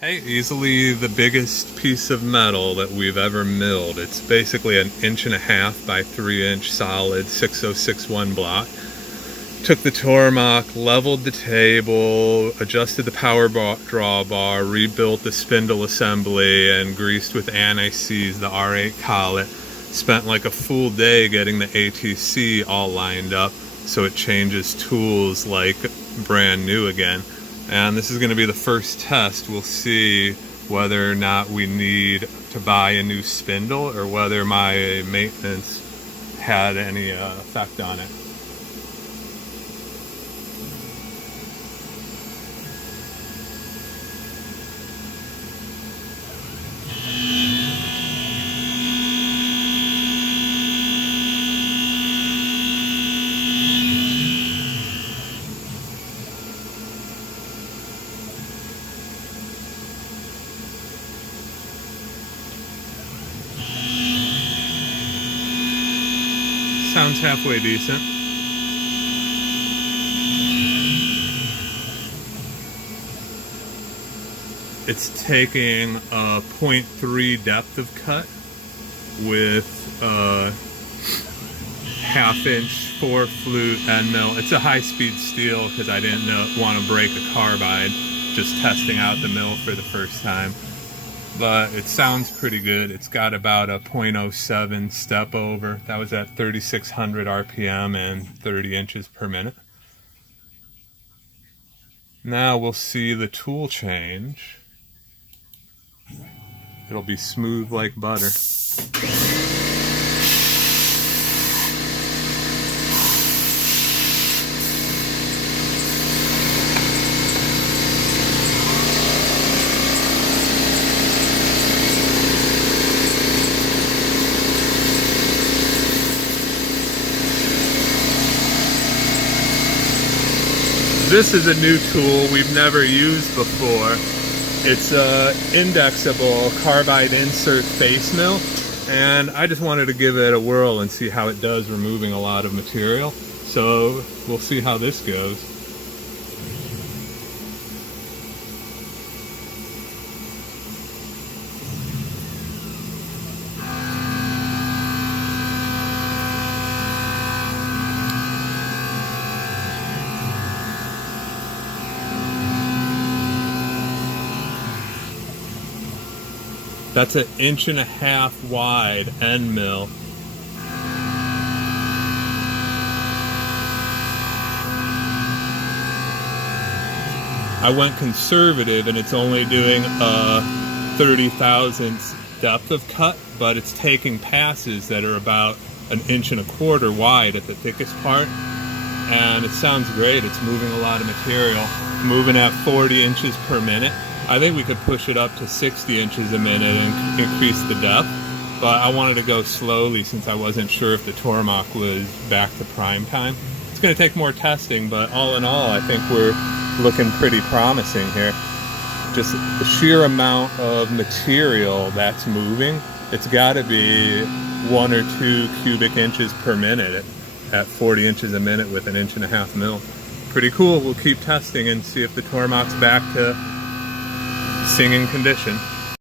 Hey, easily the biggest piece of metal that we've ever milled. It's basically an 1.5 by 3-inch solid 6061 block. Took the Tormach, leveled the table, adjusted the drawbar, rebuilt the spindle assembly, and greased with anti-seize the R8 collet. Spent like a full day getting the ATC all lined up so it changes tools like brand new again. And this is going to be the first test. We'll see whether or not we need to buy a new spindle or whether my maintenance had any effect on it. Sounds halfway decent. It's taking a 0.3 depth of cut with a 1/2 inch 4 flute end mill. It's a high-speed steel because I didn't want to break a carbide, just testing out the mill for the first time. But it sounds pretty good. It's got about a 0.07 step over. That was at 3,600 RPM and 30 inches per minute. Now we'll see the tool change. It'll be smooth like butter. This is a new tool we've never used before. It's a indexable carbide insert face mill, and I just wanted to give it a whirl and see how it does removing a lot of material. So we'll see how this goes. That's an 1.5 inch wide end mill. I went conservative and it's only doing a 30 thousandths depth of cut, but it's taking passes that are about 1.25 inches wide at the thickest part. And it sounds great. It's moving a lot of material, moving at 40 inches per minute. I think we could push it up to 60 inches a minute and increase the depth, but I wanted to go slowly since I wasn't sure if the Tormach was back to prime time. It's going to take more testing, but all in all, I think we're looking pretty promising here. Just the sheer amount of material that's moving, it's got to be 1 or 2 cubic inches per minute at 40 inches a minute with an 1.5 inch mill. Pretty cool. We'll keep testing and see if the Tormach's back to singing condition.